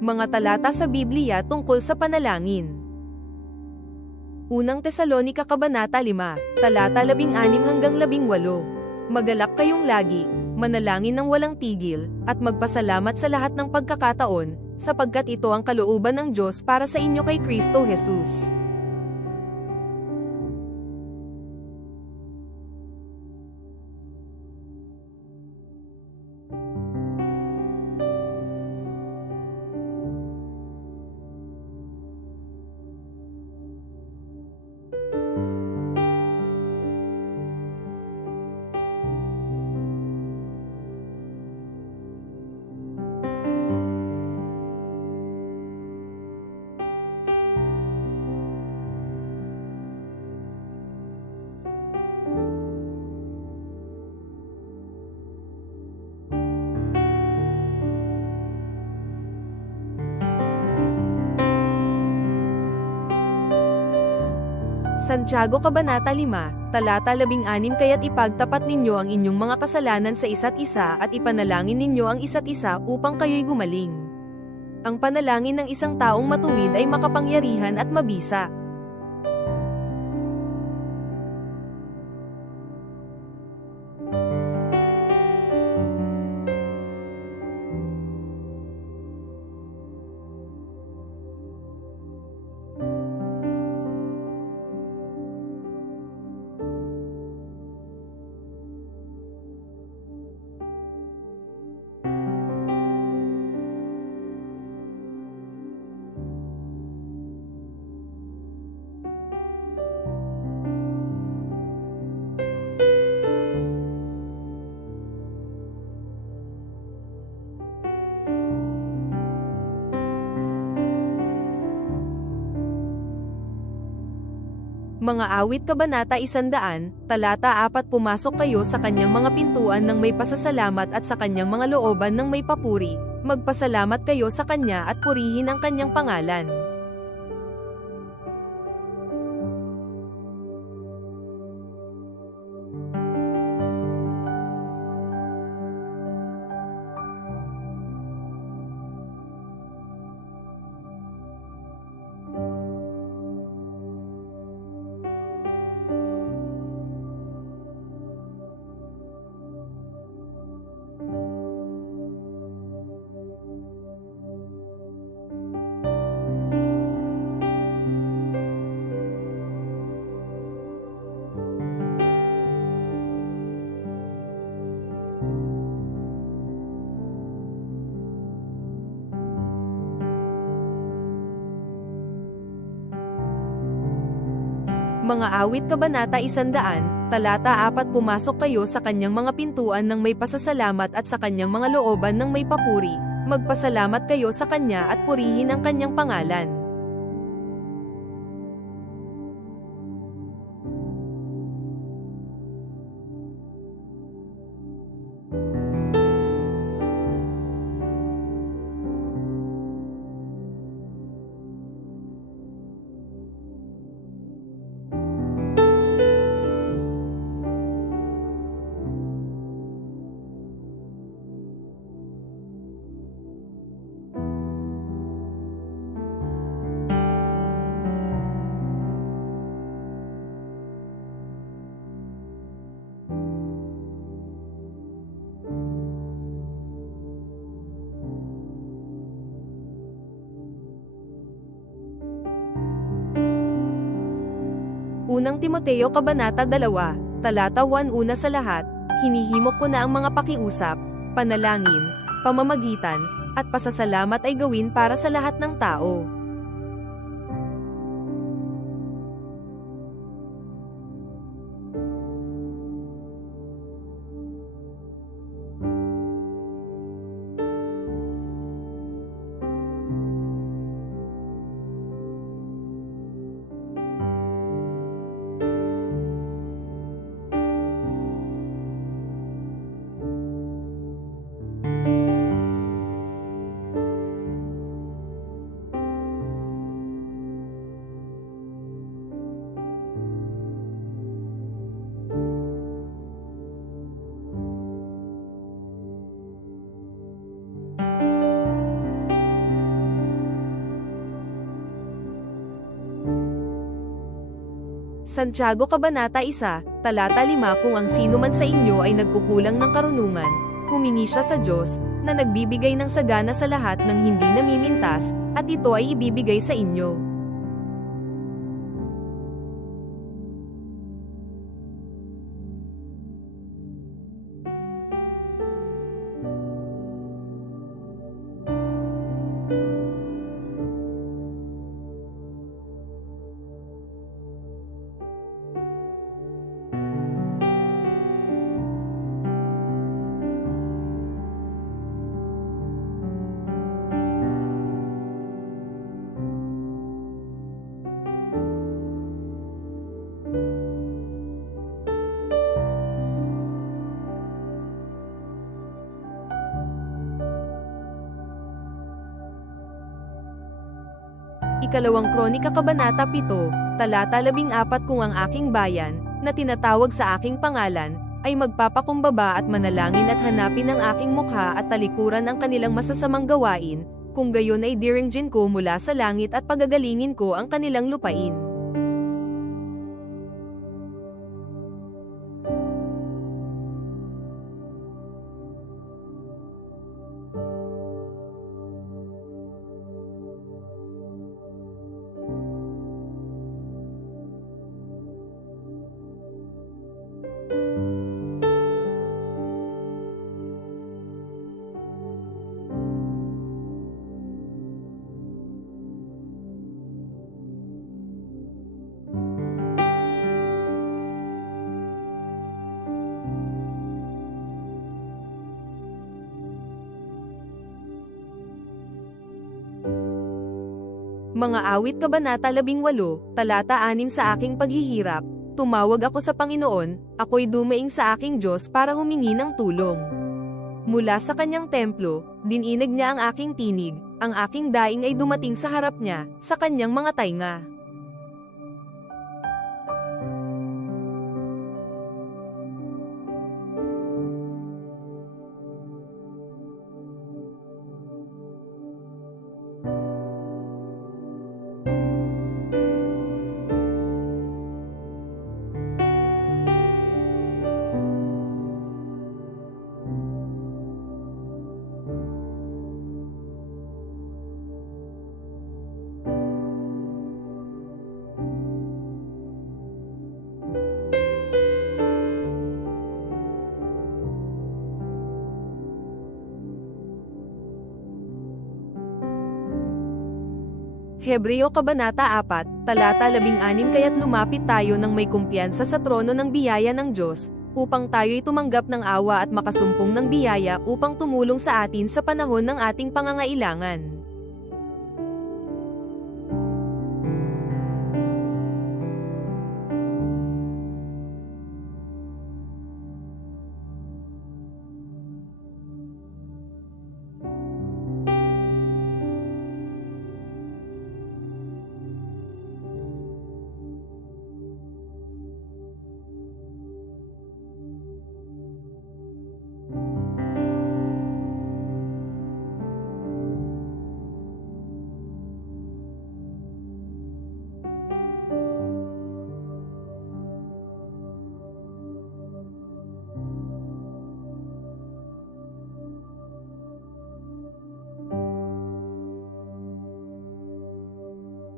Mga talata sa Biblia tungkol sa panalangin. Unang Tesalonika Kabanata 5, talata 16 hanggang 18. Magalak kayong lagi, manalangin ng walang tigil, at magpasalamat sa lahat ng pagkakataon, sapagkat ito ang kalooban ng Diyos para sa inyo kay Kristo Jesus. Santiago Kabanata 5, talata 16 Kaya't ipagtapat ninyo ang inyong mga kasalanan sa isa't isa at ipanalangin ninyo ang isa't isa upang kayo'y gumaling. Ang panalangin ng isang taong matuwid ay makapangyarihan at mabisa. Mga awit Kabanata 100, talata 4 Pumasok kayo sa kanyang mga pintuan ng may pasasalamat at sa kanyang mga looban ng may papuri, magpasalamat kayo sa kanya at purihin ang kanyang pangalan. Mga awit Kabanata 100, talata 4 Pumasok kayo sa kanyang mga pintuan ng may pasasalamat at sa kanyang mga looban ng may papuri, magpasalamat kayo sa kanya at purihin ang kanyang pangalan. Unang Timoteo Kabanata 2, talata 1 Una sa lahat, hinihimok ko na ang mga pakiusap, panalangin, pamamagitan, at pasasalamat ay gawin para sa lahat ng tao. Santiago Kabanata 1, Talata 5. Kung ang sino man sa inyo ay nagkukulang ng karunungan, humingi siya sa Diyos, na nagbibigay ng sagana sa lahat ng hindi namimintas, at ito ay ibibigay sa inyo. Ikalawang Kronika Kabanata 7, Talata 14. Kung ang aking bayan, na tinatawag sa aking pangalan, ay magpapakumbaba at manalangin at hanapin ang aking mukha at talikuran ang kanilang masasamang gawain, kung gayon ay diringgin ko mula sa langit at pagagalingin ko ang kanilang lupain. Mga awit Kabanata 18, Talata 6. Sa aking paghihirap, tumawag ako sa Panginoon, ako'y dumaing sa aking Diyos para humingi ng tulong. Mula sa kanyang templo, dininig niya ang aking tinig, ang aking daing ay dumating sa harap niya, sa kanyang mga tainga. Hebreo Kabanata 4, Talata 16. Kaya't lumapit tayo ng may kumpiyansa sa trono ng biyaya ng Diyos, upang tayo'y tumanggap ng awa at makasumpong ng biyaya upang tumulong sa atin sa panahon ng ating pangangailangan.